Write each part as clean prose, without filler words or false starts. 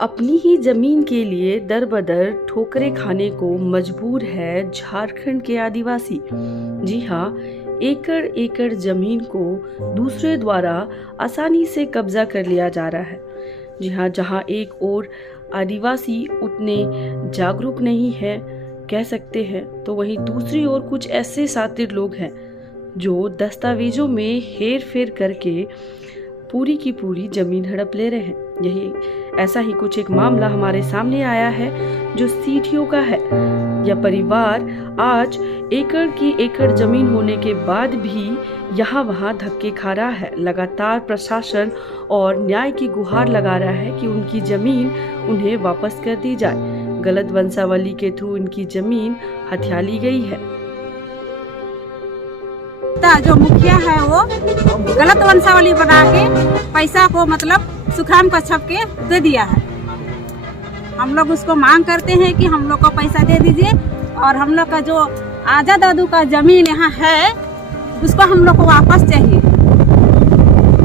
अपनी ही जमीन के लिए दर बदर ठोकरें खाने को मजबूर है झारखंड के आदिवासी। जी हाँ, एकड़ एकड़ जमीन को दूसरे द्वारा आसानी से कब्जा कर लिया जा रहा है। जी हाँ, जहाँ एक ओर आदिवासी उतने जागरूक नहीं है कह सकते हैं, तो वहीं दूसरी ओर कुछ ऐसे शातिर लोग हैं जो दस्तावेजों में हेर फेर करके पूरी की पूरी जमीन हड़प ले रहे हैं। यही ऐसा ही कुछ एक मामला हमारे सामने आया है जो सीढ़ियों का है। यह परिवार आज एकड़ की एकड़ जमीन होने के बाद भी यहाँ वहाँ धक्के खा रहा है। लगातार प्रशासन और न्याय की गुहार लगा रहा है कि उनकी जमीन उन्हें वापस कर दी जाए। गलत वंशावली के थ्रू इनकी जमीन हथिया ली गई है। जो मुखिया है वो गलत वंशावली बना के पैसा को मतलब सुखाम कच्छप के दे दिया है। हम लोग उसको मांग करते हैं कि हम लोग को पैसा दे दीजिए और हम लोग का जो आजा दादू का जमीन यहाँ है उसको हम लोग को वापस चाहिए।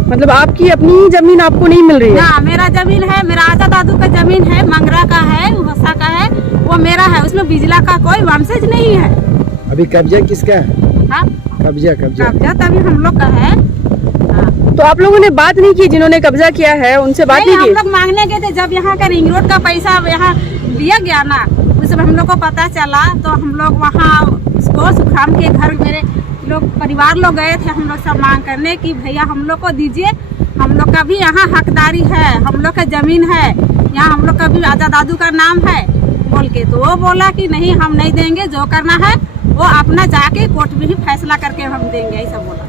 मतलब आपकी अपनी जमीन आपको नहीं मिल रही है? हाँ, मेरा जमीन है, मेरा आजा दादू का जमीन है, मंगरा का है, उहसा का है, वो मेरा है। उसमें बिजला का कोई वंशज नहीं है। अभी कब्जा किसका है? हाँ, कब्जा तभी हम लोग का है। हाँ। तो आप लोगों ने बात नहीं की, जिन्होंने कब्जा किया है उनसे बात नहीं की? हम लोग मांगने गए थे जब यहाँ का रिंग रोड का पैसा यहाँ दिया गया ना, उस समय हम लोग को पता चला तो हम लोग वहाँ उसको सुखराम के घर मेरे लोग परिवार लोग गए थे। हम लोग सब मांग करने की भैया हम लोग को दीजिए, हम लोग का भी यहाँ हकदारी है, हम लोग का जमीन है, यहाँ हम लोग का भी आजा दादू का नाम है बोल के। तो वो बोला कि नहीं हम नहीं देंगे, जो करना है वो अपना जाके कोर्ट में ही फैसला करके हम देंगे, ऐसा बोला।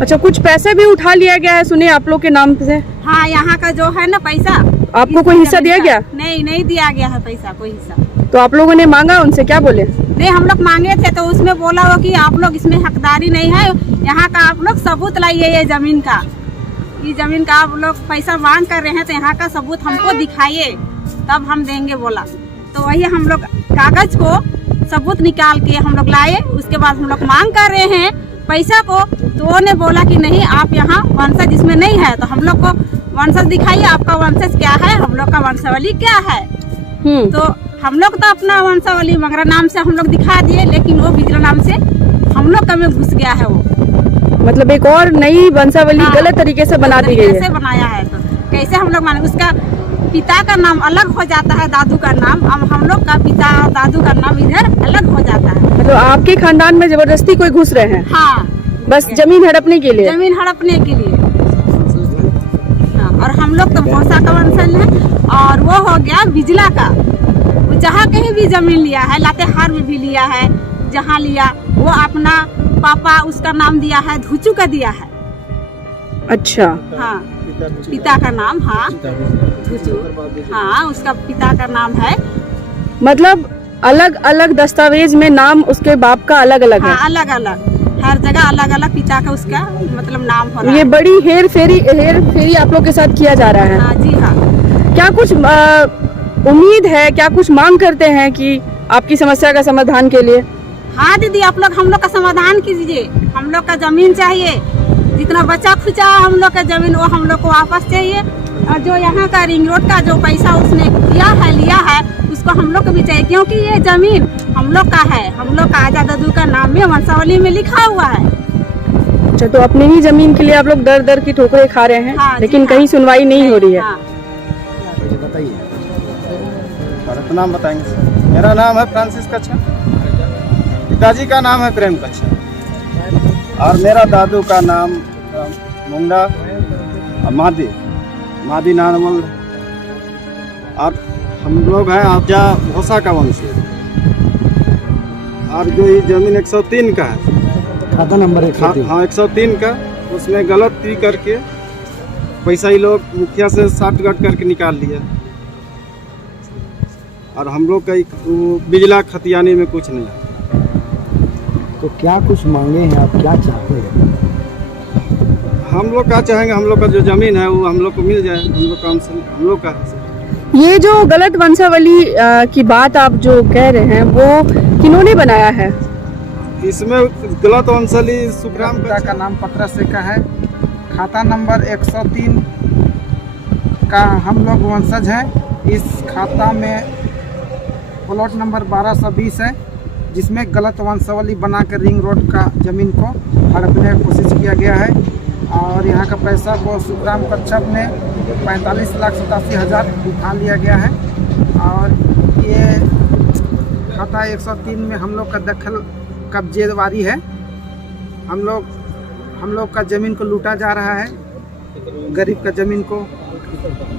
अच्छा, कुछ पैसे भी उठा लिया गया है सुने आप लोग के नाम से? हाँ, यहाँ का जो है ना पैसा, आपको कोई हिस्सा दिया गया? नहीं दिया गया है पैसा, कोई हिस्सा। तो आप लोगों ने मांगा उनसे, क्या बोले? नहीं, हम लोग मांगे थे तो उसमें बोला वो कि आप लोग इसमें हकदारी नहीं है, यहाँ का आप लोग सबूत लाइए, ये जमीन का, ये जमीन का आप लोग पैसा मांग कर रहे हैं तो यहाँ का सबूत हमको दिखाइए तब हम देंगे बोला। तो वही हम लोग कागज को सबूत निकाल के हम लोग लाए। उसके बाद हम लोग मांग कर रहे हैं पैसा को, तो वो ने बोला कि नहीं आप यहाँ वंशज इसमें नहीं है। तो हम लोग को वंशज दिखाइए, आपका वंशज क्या है, हम लोग का वंशावली क्या है। तो हम लोग तो अपना वंशावली मंगरा नाम से हम लोग दिखा दिए, लेकिन वो बिजला नाम से हम लोग का में घुस गया है। वो मतलब एक और नई वंशावली गलत तरीके से बना दी गई है। कैसे बनाया है, तो कैसे हम लोग माने? उसका पिता का नाम अलग हो जाता है, दादू का नाम, अब हम लोग का पिता और दादू का नाम इधर अलग हो जाता है। मतलब आपके खानदान में जबरदस्ती कोई घुस रहे हैं? हाँ, बस जमीन हड़पने के लिए? जमीन हड़पने के लिए। हाँ, और हम लोग तो भोसा का वंशज है और वो हो गया बिजला का। वो जहाँ कहीं भी जमीन लिया है, लातेहार में भी लिया है, जहाँ लिया वो अपना पापा उसका नाम दिया है, धुचू का दिया है। अच्छा। हाँ, पिता का नाम, हाँ धुचू, हाँ उसका पिता का नाम है। मतलब अलग अलग दस्तावेज में नाम उसके बाप का अलग अलग है? हाँ, अलग अलग, हर जगह अलग अलग पिता का उसका मतलब नाम हो रहा है। ये बड़ी हेर फेरी आप लोग के साथ किया जा रहा है? हाँ जी हाँ। क्या कुछ उम्मीद है, क्या कुछ मांग करते हैं कि आपकी समस्या का समाधान के लिए? हाँ दीदी, आप लोग हम लोग का समाधान कीजिए, हम लोग का जमीन चाहिए, जितना बचा खुचा हम लोग का जमीन वो हम लोग को वापस चाहिए। और जो यहाँ का रिंग रोड का जो पैसा उसने लिया है उसको हम लोग को भी चाहिए, क्योंकि ये जमीन हम लोग का है, हम लोग का आजा दादू का नाम में वंशावली में लिखा हुआ है। अच्छा, तो अपनी ही जमीन के लिए आप लोग दर दर की ठोकरें खा रहे हैं? हाँ, लेकिन कहीं सुनवाई नहीं हो रही है? हाँ। बताइए, अपना नाम बताएंगे। मेरा नाम है फ्रांसिस कच्छप, पिताजी का नाम है प्रेम कच्छप और मेरा दादू का नाम मुंडा मादी नानमल। और हम लोग हैं आजा भोसा का वंश। और जो ये जमीन 103 का है, खाता नंबर 103। हाँ 103 का, उसमें गलती करके पैसा ही लोग मुखिया से साठगांठ करके निकाल लिया। और हम लोग का बिजला खतियाने में कुछ नहीं है। तो क्या कुछ मांगे हैं आप, क्या चाहते हैं? हम लोग क्या चाहेंगे, हम लोग का जो जमीन है वो हम लोग को मिल जाए, हम लोग का। ये जो गलत वंशावली की बात आप जो कह रहे हैं वो किन्होंने बनाया है? इसमें गलत वंशली सुखराम पिता का नाम पत्र से का है। खाता नंबर 103 का हम लोग वंशज हैं। इस खाता में प्लॉट नंबर 1220 है, जिसमें गलत वंशावली बनाकर रिंग रोड का ज़मीन को हड़पने की कोशिश किया गया है। और यहाँ का पैसा को सुखराम कच्छप ने 45,87,000 उठा लिया गया है। और ये खाता 103 में हम लोग का दखल कब्जेदारी है। हम लोग का ज़मीन को लूटा जा रहा है, गरीब का ज़मीन को।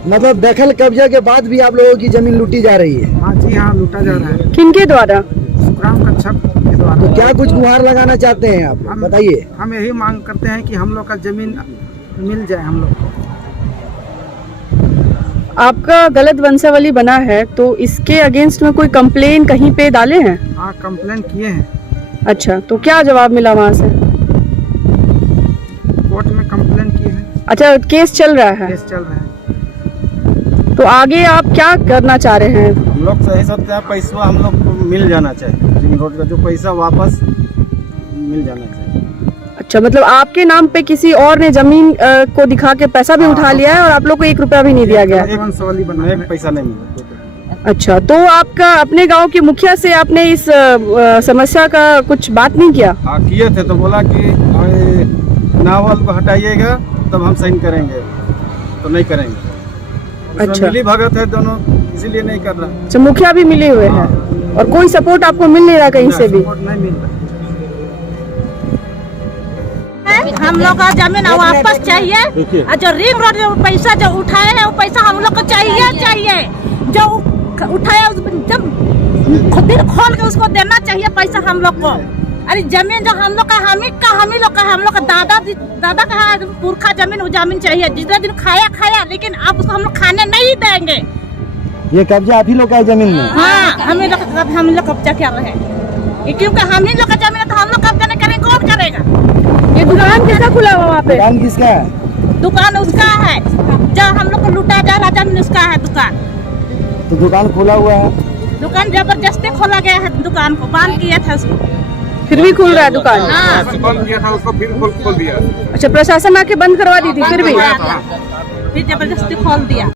मतलब दखल कब्जा के बाद भी आप लोगों की जमीन लूटी जा रही है। हाँ जी हाँ, लूटा जा रहा है किनके द्वारा? सुखराम कच्छप के तो द्वारा। क्या कुछ गुहार लगाना चाहते हैं आप, बताइए। हम यही मांग करते हैं कि हम लोग का ज़मीन मिल जाए हम लोग को। आपका गलत वंशावली बना है तो इसके अगेंस्ट में कोई कंप्लेन कहीं पे डाले हैं? हाँ, कंप्लेन किए हैं। अच्छा, तो क्या जवाब मिला वहाँ से? कोर्ट में कंप्लेन की है, अच्छा, केस चल रहा है। केस चल रहा है। तो आगे आप क्या करना चाह रहे हैं? हम लोग सही सकते हैं, पैसा हम लोग को मिल जाना चाहिए। रिंग रोड का जो पैसा वापस मिल जाना चाहिए। अच्छा, मतलब आपके नाम पे किसी और ने जमीन को दिखा के पैसा भी उठा लिया है और आप लोग को 1 रुपया भी नहीं दिया गया है? गलत वंशावली बना एक पैसा नहीं मिला। अच्छा, तो आपका अपने गांव के मुखिया से आपने इस समस्या का कुछ बात नहीं किया? हाँ, किए थे तो बोला कि नावल को हटाइएगा तब हम साइन करेंगे, तो नहीं करेंगे। उसमें अच्छा। मिली भगत है दोनों, इसीलिए नहीं कर रहा। अच्छा, मुखिया भी मिले हुए हैं और कोई सपोर्ट आपको मिल नहीं रहा कहीं से भी? सपोर्ट नहीं मिल रहा। हम लोग का जमीन वापस चाहिए और जो रिंग रोड जो पैसा जो उठाए हैं वो पैसा हम लोग को चाहिए। जो उठाया जब खुद ही खोल के उसको देना चाहिए पैसा हम लोग को। अरे जमीन जो हम लोग का हम ही लोग का दादा का पुरखा जमीन वो जमीन चाहिए। जितना दिन खाया लेकिन आप उसको हम लोग खाने नहीं देंगे। ये कब्जा आप ही लोग का है जमीन में? हाँ, हम ही लोग कब्जा कर रहे हैं, क्योंकि हम ही लोग का जमीन है तो हम लोग कब्जा नहीं करेंगे, कौन करेगा? ये दुकान किसका खुला हुआ वहाँ पे? दुकान किसका है? दुकान उसका है, जो हम लोग को लूटा जा रहा जमीन उसका है दुकान। तो दुकान खुला हुआ है? दुकान जबरदस्ती खोला गया है, दुकान को बंद किया था उसको। फिर भी खुल रहा है दुकान? हाँ, बंद किया था उसको, फिर खोल दिया। अच्छा, प्रशासन आके बंद करवा दी थी फिर भी? फिर जबरदस्ती खोल दिया।